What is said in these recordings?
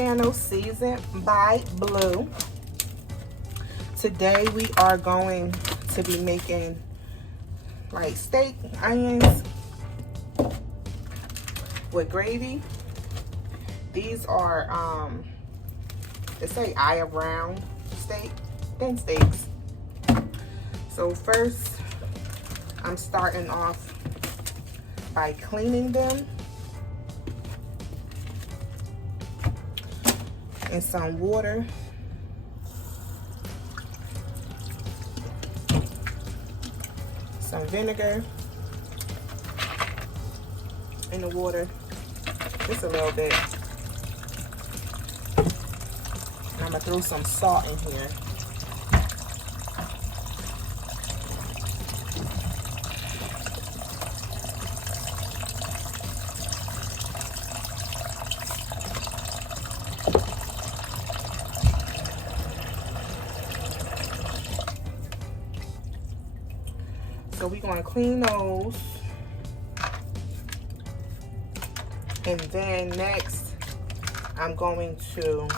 channel, Seasoned by Blue. Today we are going to be making like steak onions with gravy. These are they say eye of round steak, thin steaks. So first I'm starting off by cleaning them in some water. Some vinegar in the water, just a little bit. And I'm gonna throw some salt in here. So we're going to clean those. And then next, I'm going to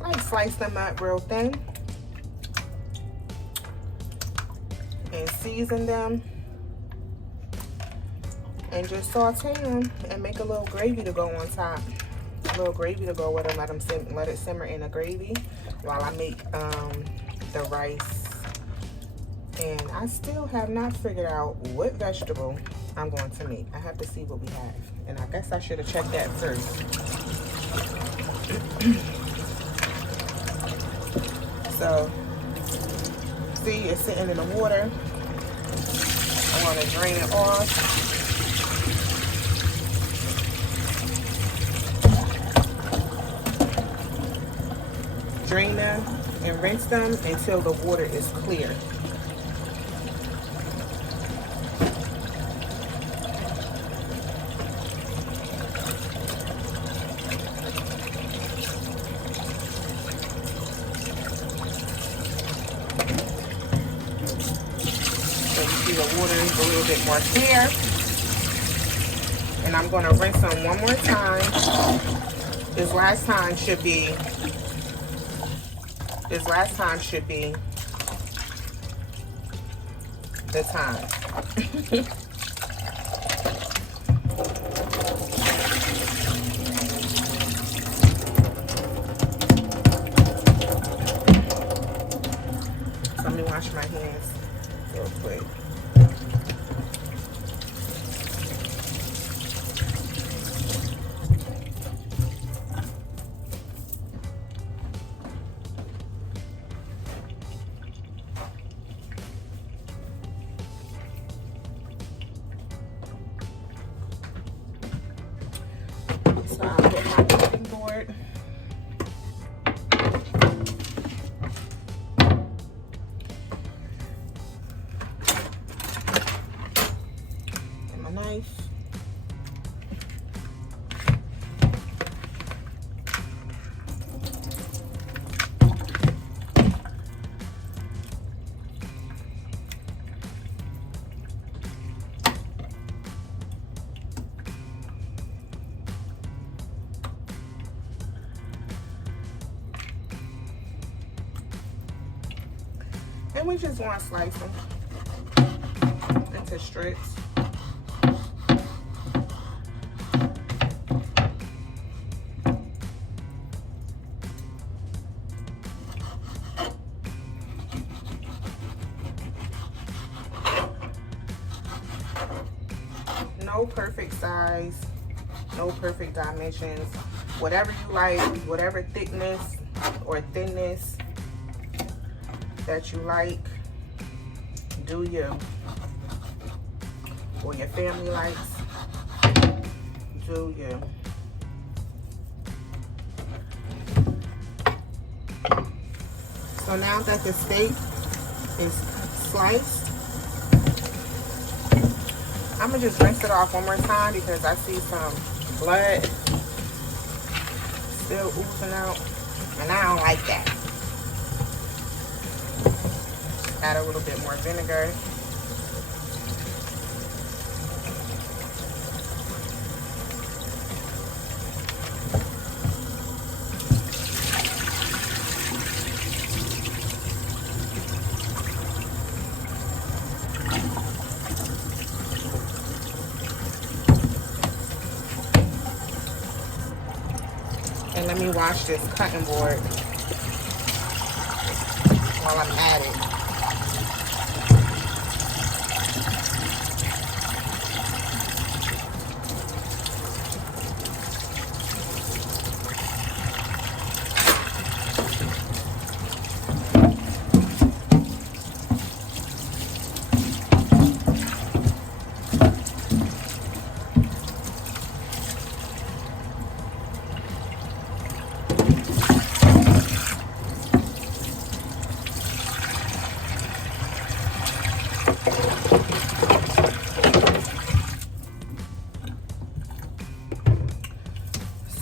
like slice them up real thin and season them and just saute them and make a little gravy to go on top. A little gravy to go with them. Let it simmer in the gravy while I make the rice. And I still have not figured out what vegetable I'm going to make. I have to see what we have. And I guess I should have checked that first. So, see, it's sitting in the water. I want to drain it off. Drain them and rinse them until the water is clear. The water is a little bit more clear, and I'm going to rinse them one more time. This last time should be the time. So let me wash my hands real quick. So I'll get my cutting board. And my knife. And we just want to slice them into strips. No perfect size, no perfect dimensions. Whatever you like, whatever thickness or thinness that you like, do you, or your family likes, do you. So now that the steak is sliced, I'm gonna just rinse it off one more time because I see some blood still oozing out, and I don't like that. Add a little bit more vinegar. And let me wash this cutting board while I'm at it.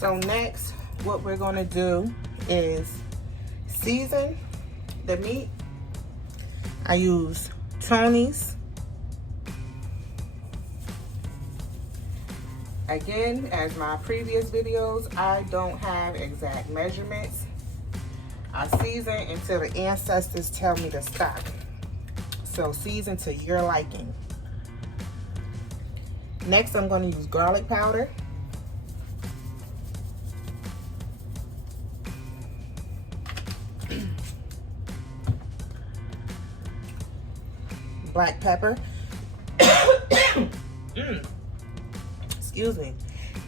So next, what we're going to do is season the meat. I use Tony's. Again, as my previous videos, I don't have exact measurements. I season until the ancestors tell me to stop. So season to your liking. Next, I'm going to use garlic powder. Black pepper. Excuse me.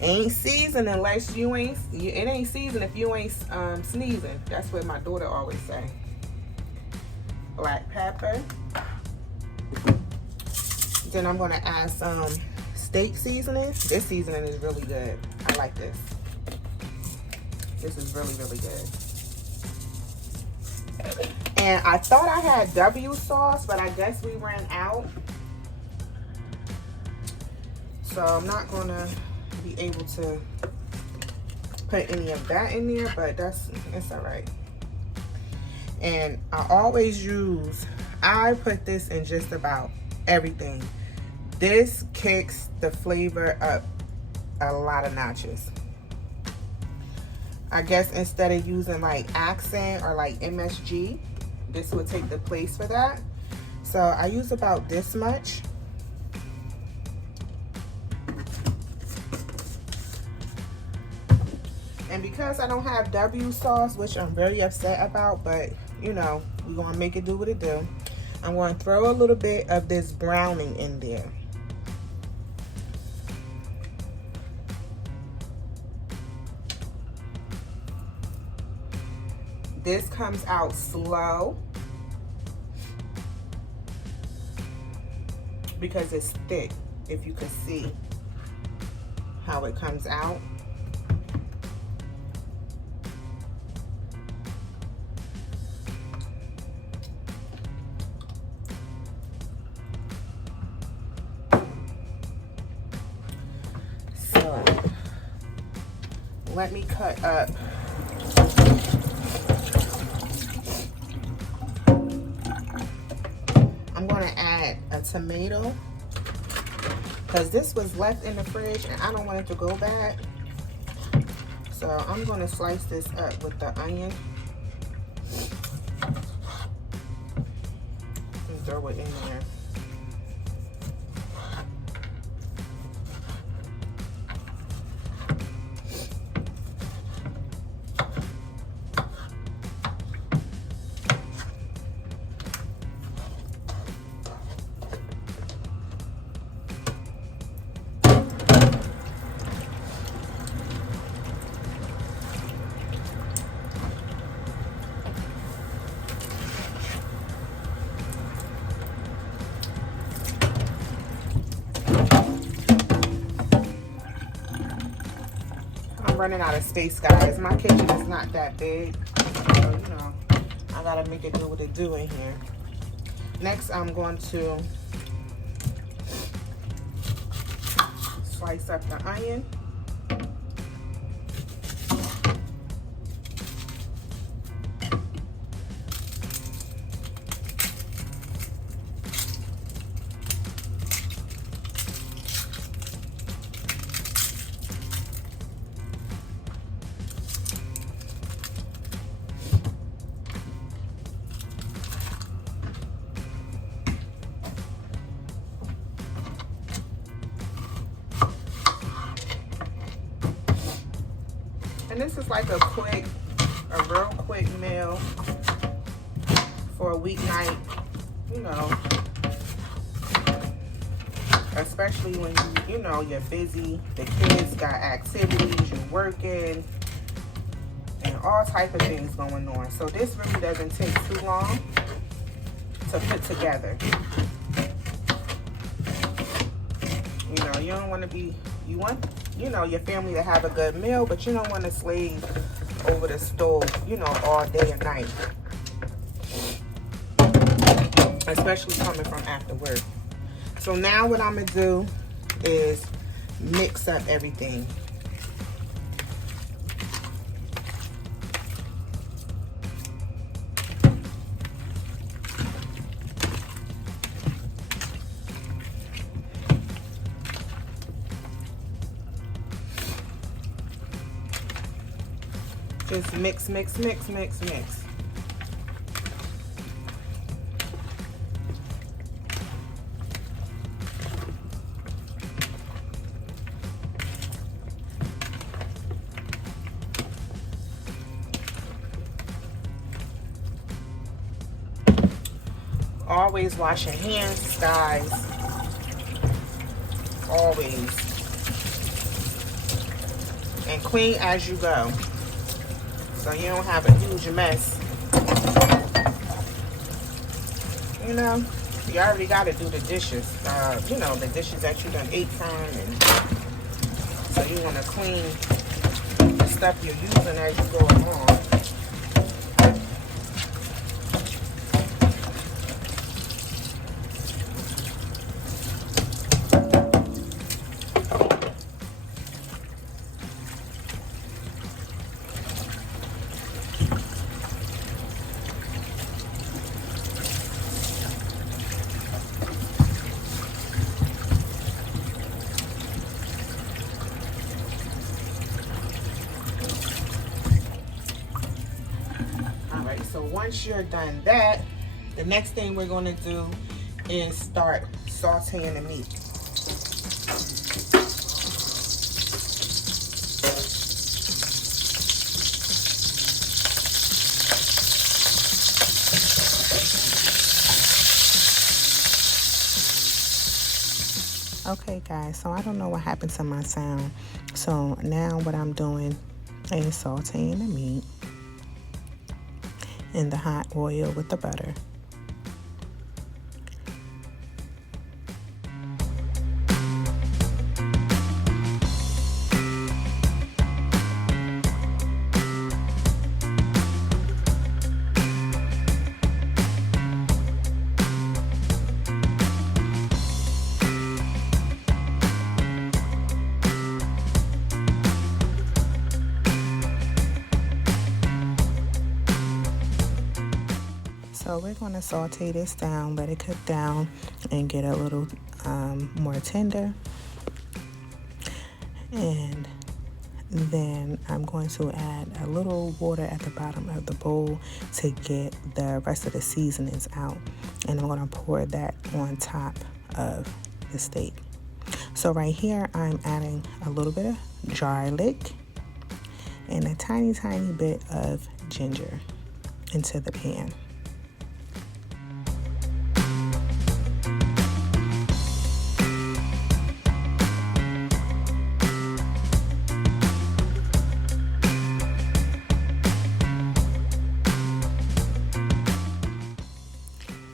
Ain't seasoned unless you ain't, it ain't seasoned if you ain't sneezing. That's what my daughter always say. Black pepper. Then I'm gonna add some steak seasoning. This seasoning is really good. I like this. This is really, really good. And I thought I had W sauce, but I guess we ran out. So I'm not gonna be able to put any of that in there, but it's all right. And I always use, I put this in just about everything. This kicks the flavor up a lot of notches. I guess instead of using like accent or like MSG, this will take the place for that. So I use about this much. And because I don't have W sauce, which I'm very upset about, but you know, we're gonna make it do what it do. I'm gonna throw a little bit of this browning in there. This comes out slow because it's thick, if you can see how it comes out. So let me cut up I'm going to add a tomato because this was left in the fridge and I don't want it to go bad. So I'm going to slice this up with the onion and throw it in there. Running out of space, guys. My kitchen is not that big, so you know I gotta make it do what it do in here. Next, I'm going to slice up the onion. And this is like a real quick meal for a weeknight, you know, especially when you know, you're busy, the kids got activities, you're working, and all type of things going on. So this really doesn't take too long to put together. You know, you don't want to be, you want, you know, your family to have a good meal, but you don't want to slave over the stove, you know, all day and night. Especially coming from after work. So now what I'm going to do is mix up everything. Just mix, mix, mix, mix, mix. Always wash your hands, guys. Always. And clean as you go, so you don't have a huge mess. You know, you already got to do the dishes. You know, the dishes that you done ate from, and so you want to clean the stuff you're using as you go along. So once you're done that, the next thing we're going to do is start sauteing the meat. Okay guys, so I don't know what happened to my sound. So now what I'm doing is sauteing the meat in the hot oil with the butter. So we're going to saute this down, let it cook down and get a little more tender. And then I'm going to add a little water at the bottom of the bowl to get the rest of the seasonings out. And I'm going to pour that on top of the steak. So right here, I'm adding a little bit of garlic and a tiny, tiny bit of ginger into the pan.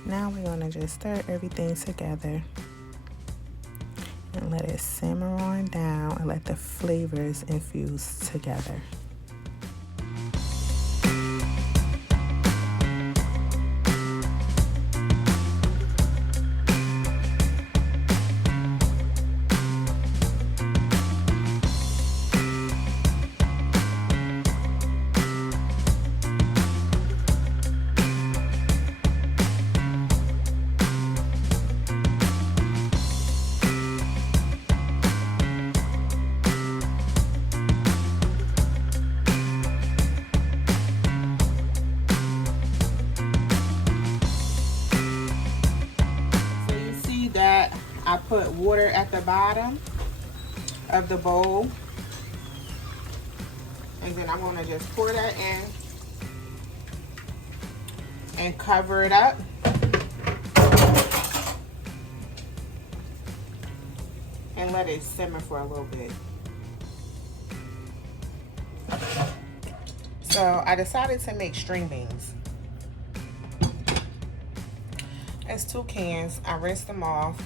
Now we're going to just stir everything together and let it simmer on down and let the flavors infuse together. I put water at the bottom of the bowl. And then I'm going to just pour that in and cover it up. And let it simmer for a little bit. So I decided to make string beans. It's 2 cans. I rinsed them off,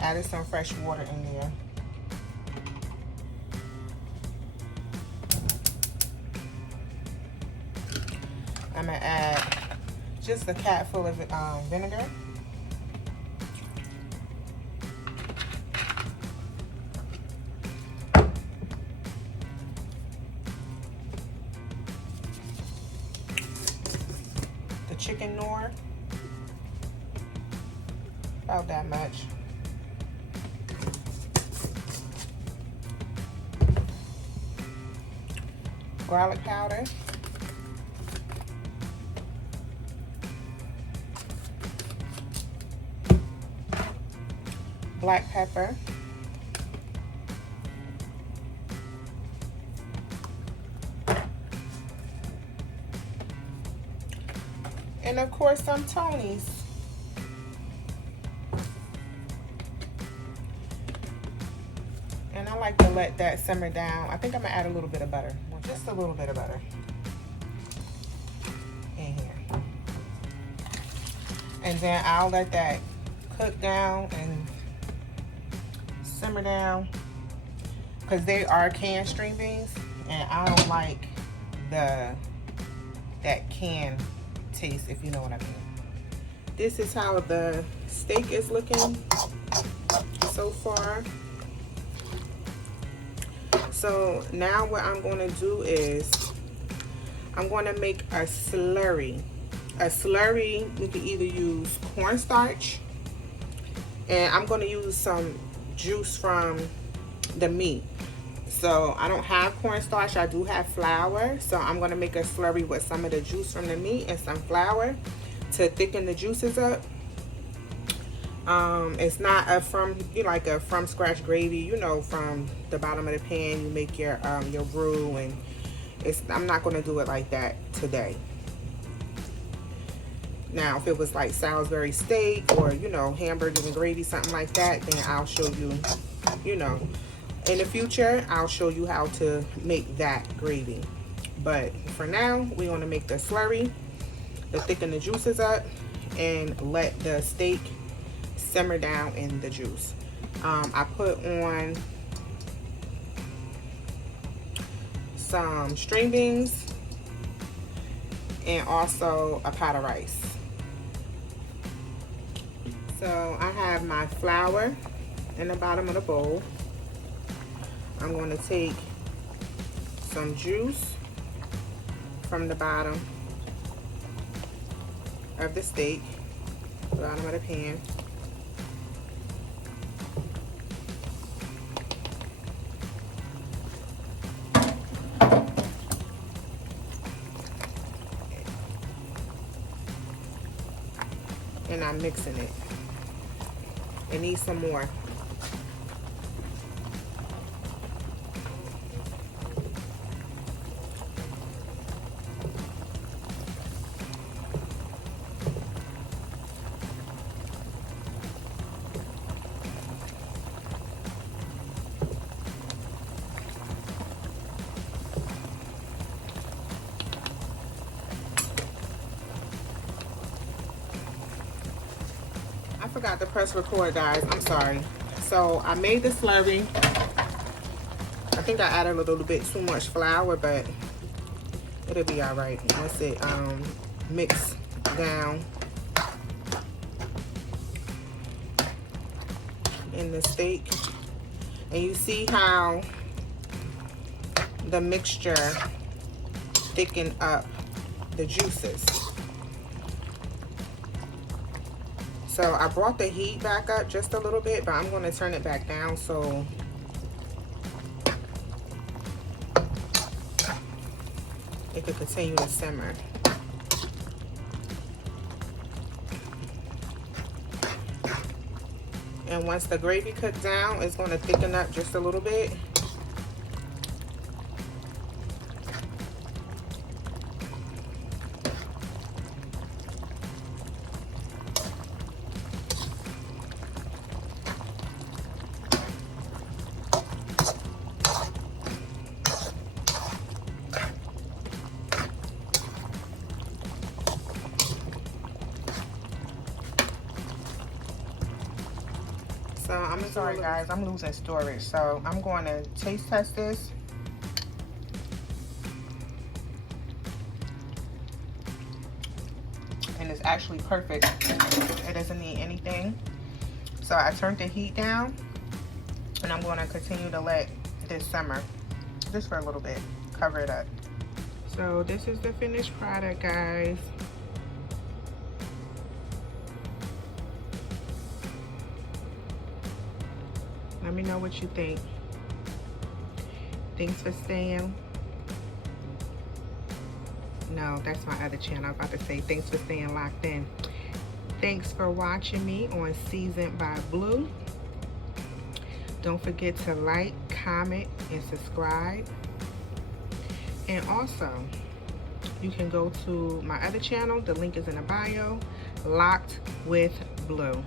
added some fresh water in there. I'm gonna add just a cap full of vinegar. The chicken Knorr, about that much. Garlic powder. Black pepper. And of course some Tonys. And I like to let that simmer down. I think I'm gonna add a little bit of butter. Well, just a little bit of butter in here. And then I'll let that cook down and simmer down, because they are canned string beans and I don't like that canned taste, if you know what I mean. This is how the steak is looking so far. So now what I'm going to do is I'm going to make a slurry. A slurry, you can either use cornstarch, and I'm going to use some juice from the meat. So I don't have cornstarch, I do have flour. So I'm going to make a slurry with some of the juice from the meat and some flour to thicken the juices up. It's not a from scratch gravy, you know, from the bottom of the pan you make your roux, and I'm not going to do it like that today. Now, if it was like Salisbury steak or, you know, hamburgers and gravy, something like that, then I'll show you, you know, in the future, I'll show you how to make that gravy. But for now, we're going to make the slurry to thicken the juices up and let the steak simmer down in the juice. I put on some string beans and also a pot of rice. So I have my flour in the bottom of the bowl. I'm going to take some juice from the bottom of the steak, the bottom of the pan. And I'm mixing it. It needs some more. I forgot to press record, guys. I'm sorry. So I made the slurry. I think I added a little bit too much flour, but it'll be all right once it mix down in the steak. And you see how the mixture thicken up the juices. So I brought the heat back up just a little bit, but I'm going to turn it back down so it could continue to simmer. And once the gravy cooks down, it's going to thicken up just a little bit. So I'm sorry guys, I'm losing storage. So I'm going to taste test this. And it's actually perfect. It doesn't need anything. So I turned the heat down, and I'm going to continue to let this simmer just for a little bit. Cover it up. So this is the finished product, guys. Let me know what you think. Thanks for staying. No, that's my other channel. I was about to say thanks for staying locked in. Thanks for watching me on Seasoned by Blue. Don't forget to like, comment, and subscribe. And also, you can go to my other channel. The link is in the bio. Locked with Blue.